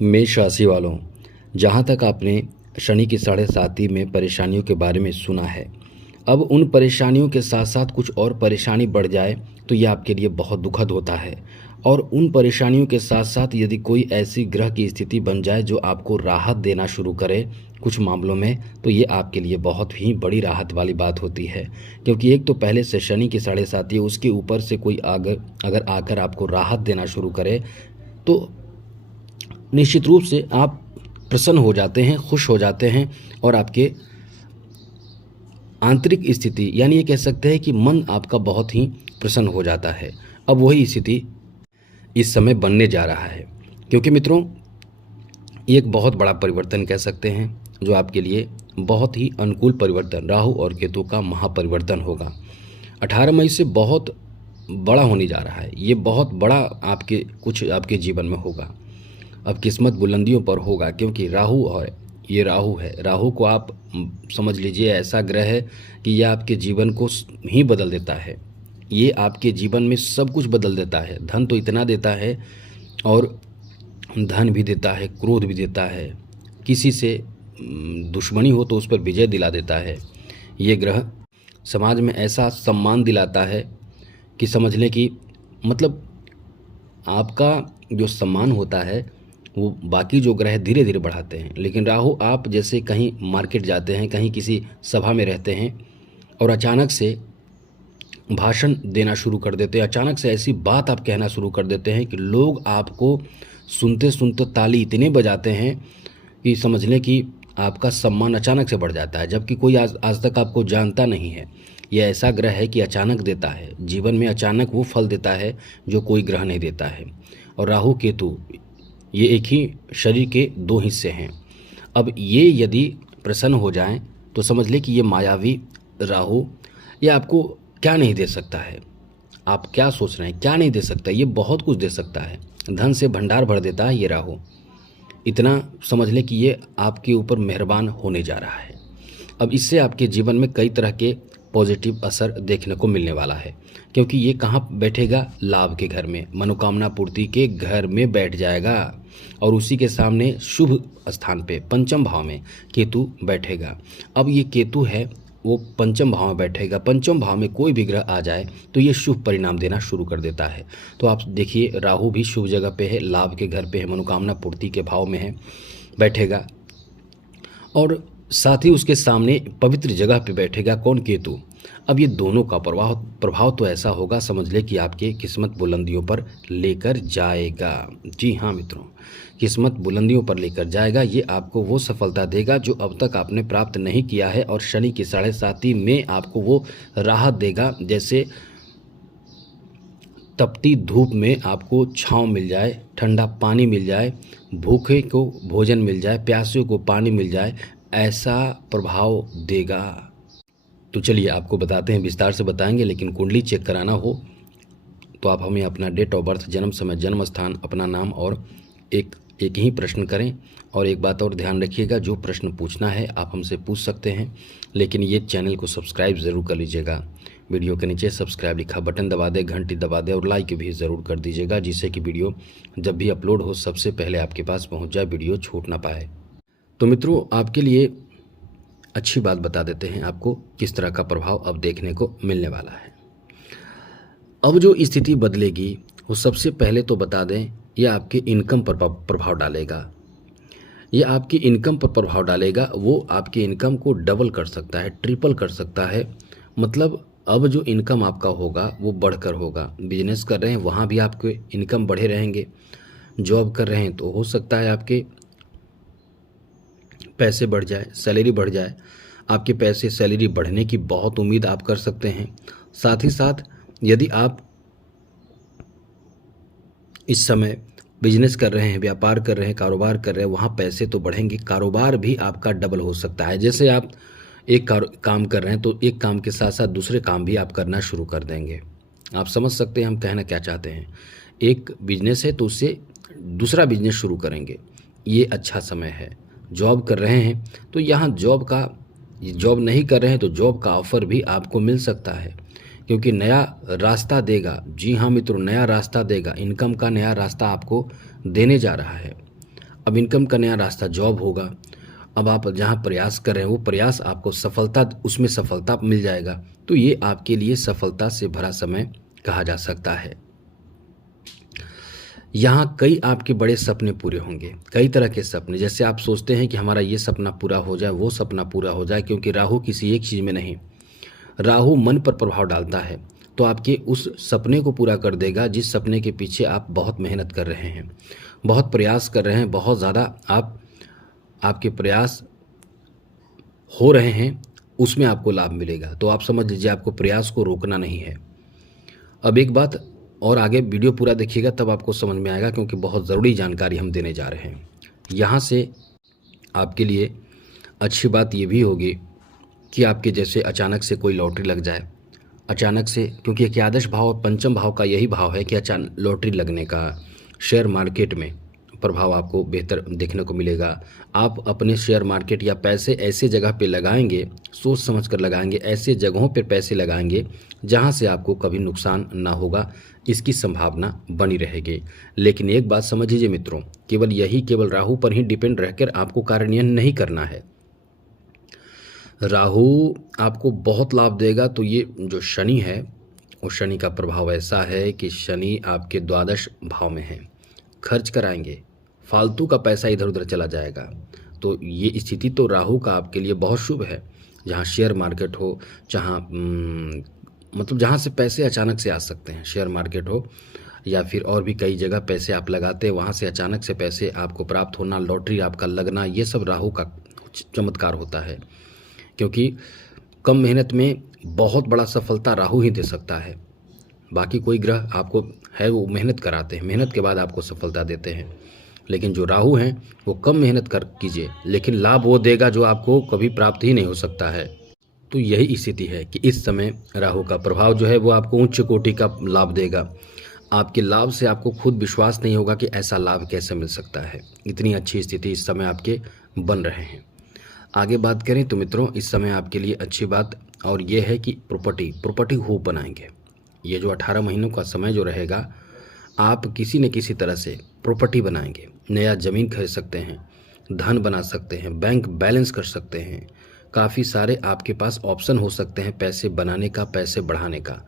मेष राशि वालों, जहाँ तक आपने शनि की साढ़े साती में परेशानियों के बारे में सुना है, अब उन परेशानियों के साथ साथ कुछ और परेशानी बढ़ जाए तो ये आपके लिए बहुत दुखद होता है। और उन परेशानियों के साथ साथ यदि कोई ऐसी ग्रह की स्थिति बन जाए जो आपको राहत देना शुरू करे कुछ मामलों में, तो ये आपके लिए बहुत ही बड़ी राहत वाली बात होती है। क्योंकि एक तो पहले से शनि की साढ़े साती है, उसके ऊपर से कोई अगर आकर आपको राहत देना शुरू करे तो निश्चित रूप से आप प्रसन्न हो जाते हैं, खुश हो जाते हैं और आपके आंतरिक स्थिति यानी ये कह सकते हैं कि मन आपका बहुत ही प्रसन्न हो जाता है। अब वही स्थिति इस समय बनने जा रहा है, क्योंकि मित्रों ये एक बहुत बड़ा परिवर्तन कह सकते हैं जो आपके लिए बहुत ही अनुकूल परिवर्तन, राहु और केतु का महापरिवर्तन होगा। 18 मई से बहुत बड़ा होने जा रहा है। ये बहुत बड़ा आपके जीवन में होगा। अब किस्मत बुलंदियों पर होगा, क्योंकि राहु और ये राहु है। राहु को आप समझ लीजिए ऐसा ग्रह है कि यह आपके जीवन को ही बदल देता है। ये आपके जीवन में सब कुछ बदल देता है। धन तो इतना देता है, और धन भी देता है, क्रोध भी देता है, किसी से दुश्मनी हो तो उस पर विजय दिला देता है। ये ग्रह समाज में ऐसा सम्मान दिलाता है कि समझ लें कि मतलब आपका जो सम्मान होता है वो बाकी जो ग्रह धीरे धीरे बढ़ाते हैं। लेकिन राहु, आप जैसे कहीं मार्केट जाते हैं, कहीं किसी सभा में रहते हैं और अचानक से भाषण देना शुरू कर देते हैं, अचानक से ऐसी बात आप कहना शुरू कर देते हैं कि लोग आपको सुनते सुनते ताली इतने बजाते हैं कि समझ लें कि आपका सम्मान अचानक से बढ़ जाता है, जबकि कोई आज तक आपको जानता नहीं है। यह ऐसा ग्रह है कि अचानक देता है, जीवन में अचानक वो फल देता है जो कोई ग्रह नहीं देता है। और राहु केतु ये एक ही शरीर के दो हिस्से हैं। अब ये यदि प्रसन्न हो जाएं तो समझ लें कि ये मायावी राहु ये आपको क्या नहीं दे सकता है। आप क्या सोच रहे हैं, क्या नहीं दे सकता? ये बहुत कुछ दे सकता है। धन से भंडार भर देता है ये राहु। इतना समझ लें कि ये आपके ऊपर मेहरबान होने जा रहा है। अब इससे आपके जीवन में कई तरह के पॉजिटिव असर देखने को मिलने वाला है, क्योंकि ये कहाँ बैठेगा? लाभ के घर में, मनोकामना पूर्ति के घर में बैठ जाएगा। और उसी के सामने शुभ स्थान पे पंचम भाव में केतु बैठेगा। अब ये केतु है वो पंचम भाव में बैठेगा। पंचम भाव में कोई भी ग्रह आ जाए तो ये शुभ परिणाम देना शुरू कर देता है। तो आप देखिए, राहु भी शुभ जगह पे है, लाभ के घर पे है, मनोकामना पूर्ति के भाव में है, बैठेगा। और साथ ही उसके सामने पवित्र जगह पे बैठेगा कौन? केतु। अब ये दोनों का प्रभाव तो ऐसा होगा, समझ ले कि आपके किस्मत बुलंदियों पर लेकर जाएगा। जी हाँ मित्रों, किस्मत बुलंदियों पर लेकर जाएगा। ये आपको वो सफलता देगा जो अब तक आपने प्राप्त नहीं किया है, और शनि की साढ़े साती में आपको वो राहत देगा। जैसे तपती धूप में आपको छांव मिल जाए, ठंडा पानी मिल जाए, भूखे को भोजन मिल जाए, प्यासे को पानी मिल जाए, ऐसा प्रभाव देगा। तो चलिए आपको बताते हैं, विस्तार से बताएंगे। लेकिन कुंडली चेक कराना हो तो आप हमें अपना डेट ऑफ बर्थ, जन्म समय, जन्म स्थान, अपना नाम और एक ही प्रश्न करें। और एक बात और ध्यान रखिएगा, जो प्रश्न पूछना है आप हमसे पूछ सकते हैं, लेकिन ये चैनल को सब्सक्राइब ज़रूर कर लीजिएगा। वीडियो के नीचे सब्सक्राइब लिखा बटन दबा दें, घंटी दबा दें और लाइक भी ज़रूर कर दीजिएगा, जिससे कि वीडियो जब भी अपलोड हो सबसे पहले आपके पास पहुँच जाए, वीडियो छूट ना पाए। तो मित्रों, आपके लिए अच्छी बात बता देते हैं आपको किस तरह का प्रभाव अब देखने को मिलने वाला है। अब जो स्थिति बदलेगी वो सबसे पहले तो बता दें, यह आपके इनकम पर प्रभाव डालेगा। ये आपकी इनकम पर प्रभाव डालेगा। वो आपकी इनकम को डबल कर सकता है, ट्रिपल कर सकता है। मतलब अब जो इनकम आपका होगा वो बढ़कर होगा। बिजनेस कर रहे हैं वहाँ भी आपके इनकम बढ़े रहेंगे। जॉब कर रहे हैं तो हो सकता है आपके पैसे बढ़ जाए, सैलरी बढ़ जाए। आपके पैसे सैलरी बढ़ने की बहुत उम्मीद आप कर सकते हैं। साथ ही साथ यदि आप इस समय बिजनेस कर रहे हैं, व्यापार कर रहे हैं, कारोबार कर रहे हैं, वहाँ पैसे तो बढ़ेंगे, कारोबार भी आपका डबल हो सकता है। जैसे आप एक काम कर रहे हैं तो एक काम के साथ साथ दूसरे काम भी आप करना शुरू कर देंगे। आप समझ सकते हैं हम कहना क्या चाहते हैं। एक बिजनेस है तो उससे दूसरा बिजनेस शुरू करेंगे, ये अच्छा समय है। जॉब कर रहे हैं तो यहाँ जॉब नहीं कर रहे हैं तो जॉब का ऑफ़र भी आपको मिल सकता है, क्योंकि नया रास्ता देगा। जी हाँ मित्रों, नया रास्ता देगा, इनकम का नया रास्ता आपको देने जा रहा है। अब इनकम का नया रास्ता जॉब होगा। अब आप जहाँ प्रयास कर रहे हैं वो प्रयास आपको सफलता, उसमें सफलता मिल जाएगा। तो ये आपके लिए सफलता से भरा समय कहा जा सकता है। यहाँ कई आपके बड़े सपने पूरे होंगे, कई तरह के सपने। जैसे आप सोचते हैं कि हमारा ये सपना पूरा हो जाए, वो सपना पूरा हो जाए, क्योंकि राहु किसी एक चीज़ में नहीं, राहु मन पर प्रभाव डालता है। तो आपके उस सपने को पूरा कर देगा जिस सपने के पीछे आप बहुत मेहनत कर रहे हैं, बहुत प्रयास कर रहे हैं, बहुत ज़्यादा आपके प्रयास हो रहे हैं, उसमें आपको लाभ मिलेगा। तो आप समझ लीजिए आपको प्रयास को रोकना नहीं है। अब एक बात और, आगे वीडियो पूरा देखिएगा तब आपको समझ में आएगा, क्योंकि बहुत ज़रूरी जानकारी हम देने जा रहे हैं। यहाँ से आपके लिए अच्छी बात ये भी होगी कि आपके जैसे अचानक से कोई लॉटरी लग जाए, अचानक से, क्योंकि एकादश भाव पंचम भाव का यही भाव है कि अचानक लॉटरी लगने का, शेयर मार्केट में प्रभाव आपको बेहतर देखने को मिलेगा। आप अपने शेयर मार्केट या पैसे ऐसे जगह पे लगाएंगे, सोच समझ कर लगाएंगे, ऐसे जगहों पे पैसे लगाएंगे जहां से आपको कभी नुकसान ना होगा, इसकी संभावना बनी रहेगी। लेकिन एक बात समझ लीजिए मित्रों, केवल राहु पर ही डिपेंड रहकर आपको कार्यान्वयन नहीं करना है। राहु आपको बहुत लाभ देगा। तो ये जो शनि है, वो शनि का प्रभाव ऐसा है कि शनि आपके द्वादश भाव में है, खर्च कराएंगे, फालतू का पैसा इधर उधर चला जाएगा। तो ये स्थिति तो राहु का आपके लिए बहुत शुभ है। जहाँ शेयर मार्केट हो, जहाँ मतलब जहाँ से पैसे अचानक से आ सकते हैं, शेयर मार्केट हो या फिर और भी कई जगह पैसे आप लगाते हैं, वहाँ से अचानक से पैसे आपको प्राप्त होना, लॉटरी आपका लगना, ये सब राहु का चमत्कार होता है। क्योंकि कम मेहनत में बहुत बड़ा सफलता राहु ही दे सकता है। बाकी कोई ग्रह आपको है वो मेहनत कराते हैं, मेहनत के बाद आपको सफलता देते हैं, लेकिन जो राहु हैं वो कम मेहनत कर कीजिए, लेकिन लाभ वो देगा जो आपको कभी प्राप्त ही नहीं हो सकता है। तो यही स्थिति है कि इस समय राहु का प्रभाव जो है वो आपको उच्च कोटि का लाभ देगा। आपके लाभ से आपको खुद विश्वास नहीं होगा कि ऐसा लाभ कैसे मिल सकता है। इतनी अच्छी स्थिति इस समय आपके बन रहे हैं। आगे बात करें तो मित्रों, इस समय आपके लिए अच्छी बात और ये है कि प्रॉपर्टी खूब बनाएंगे। ये जो 18 महीनों का समय जो रहेगा, आप किसी न किसी तरह से प्रॉपर्टी बनाएंगे, नया ज़मीन खरीद सकते हैं, धन बना सकते हैं, बैंक बैलेंस कर सकते हैं। काफ़ी सारे आपके पास ऑप्शन हो सकते हैं पैसे बनाने का, पैसे बढ़ाने का।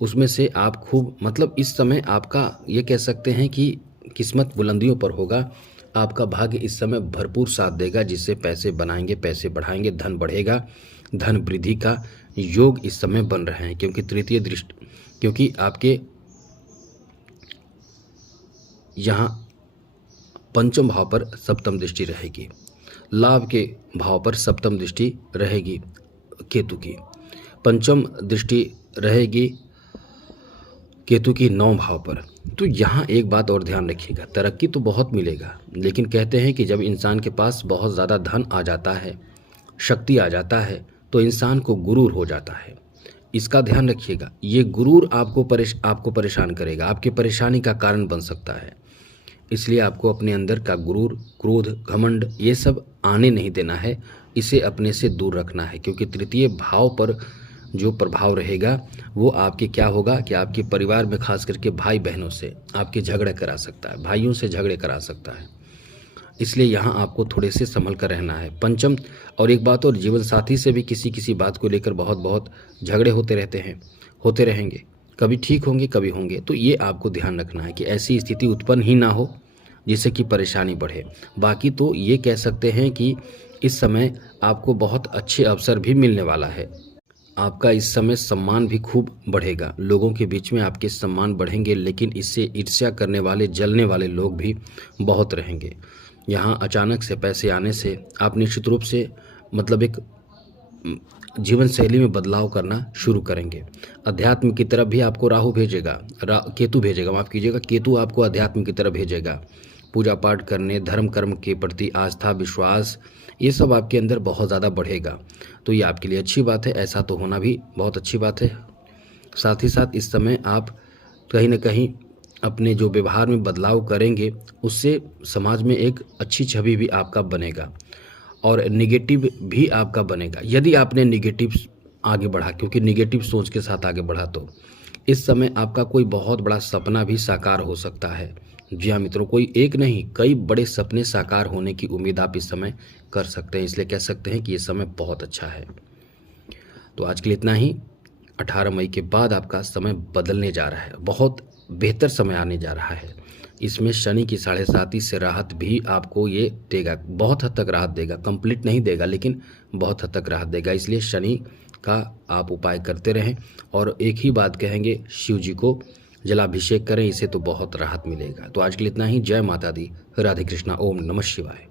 उसमें से आप खूब, मतलब इस समय आपका ये कह सकते हैं कि किस्मत बुलंदियों पर होगा। आपका भाग्य इस समय भरपूर साथ देगा, जिससे पैसे बनाएंगे, पैसे बढ़ाएंगे, धन बढ़ेगा, धन वृद्धि का योग इस समय बन रहे हैं। क्योंकि तृतीय दृष्टि, क्योंकि आपके यहाँ पंचम भाव पर सप्तम दृष्टि रहेगी, लाभ के भाव पर सप्तम दृष्टि रहेगी केतु की, पंचम दृष्टि रहेगी केतु की 9 भाव पर। तो यहाँ एक बात और ध्यान रखिएगा, तरक्की तो बहुत मिलेगा, लेकिन कहते हैं कि जब इंसान के पास बहुत ज़्यादा धन आ जाता है, शक्ति आ जाता है, तो इंसान को गुरूर हो जाता है। इसका ध्यान रखिएगा। ये गुरूर आपको परेशान करेगा, आपकी परेशानी का कारण बन सकता है। इसलिए आपको अपने अंदर का गुरूर, क्रोध, घमंड ये सब आने नहीं देना है, इसे अपने से दूर रखना है। क्योंकि तृतीय भाव पर जो प्रभाव रहेगा वो आपके क्या होगा कि आपके परिवार में खास करके भाई बहनों से आपके झगड़े करा सकता है, भाइयों से झगड़े करा सकता है। इसलिए यहाँ आपको थोड़े से संभल कर रहना है। पंचम, और एक बात और, जीवन साथी से भी किसी बात को लेकर बहुत झगड़े होते रहते हैं, होते रहेंगे, कभी ठीक होंगे कभी होंगे। तो ये आपको ध्यान रखना है कि ऐसी स्थिति उत्पन्न ही ना हो जिससे कि परेशानी बढ़े। बाकी तो ये कह सकते हैं कि इस समय आपको बहुत अच्छे अवसर भी मिलने वाला है। आपका इस समय सम्मान भी खूब बढ़ेगा, लोगों के बीच में आपके सम्मान बढ़ेंगे, लेकिन इससे ईर्ष्या करने वाले, जलने वाले लोग भी बहुत रहेंगे। यहाँ अचानक से पैसे आने से आप निश्चित रूप से मतलब एक जीवन शैली में बदलाव करना शुरू करेंगे। अध्यात्म की तरफ भी आपको राहु भेजेगा, केतु भेजेगा, माफ़ कीजिएगा, केतु आपको अध्यात्म की तरफ भेजेगा। पूजा पाठ करने, धर्म कर्म के प्रति आस्था, विश्वास, ये सब आपके अंदर बहुत ज़्यादा बढ़ेगा। तो ये आपके लिए अच्छी बात है, ऐसा तो होना भी बहुत अच्छी बात है। साथ ही साथ इस समय आप कहीं ना कहीं अपने जो व्यवहार में बदलाव करेंगे, उससे समाज में एक अच्छी छवि भी आपका बनेगा और निगेटिव भी आपका बनेगा। यदि आपने निगेटिव आगे बढ़ा, क्योंकि निगेटिव सोच के साथ आगे बढ़ा, तो इस समय आपका कोई बहुत बड़ा सपना भी साकार हो सकता है। जी हाँ मित्रों, कोई एक नहीं कई बड़े सपने साकार होने की उम्मीद आप इस समय कर सकते हैं, इसलिए कह सकते हैं कि ये समय बहुत अच्छा है। तो आज के लिए इतना ही। 18 मई के बाद आपका समय बदलने जा रहा है, बहुत बेहतर समय आने जा रहा है। इसमें शनि की 7.5 से राहत भी आपको ये देगा, बहुत हद तक राहत देगा, कंप्लीट नहीं देगा लेकिन बहुत हद तक राहत देगा। इसलिए शनि का आप उपाय करते रहें और एक ही बात कहेंगे, शिव जी को जलाभिषेक करें, इसे तो बहुत राहत मिलेगा। तो आज के लिए इतना ही। जय माता दी, राधे कृष्णा, ओम नमः शिवाय।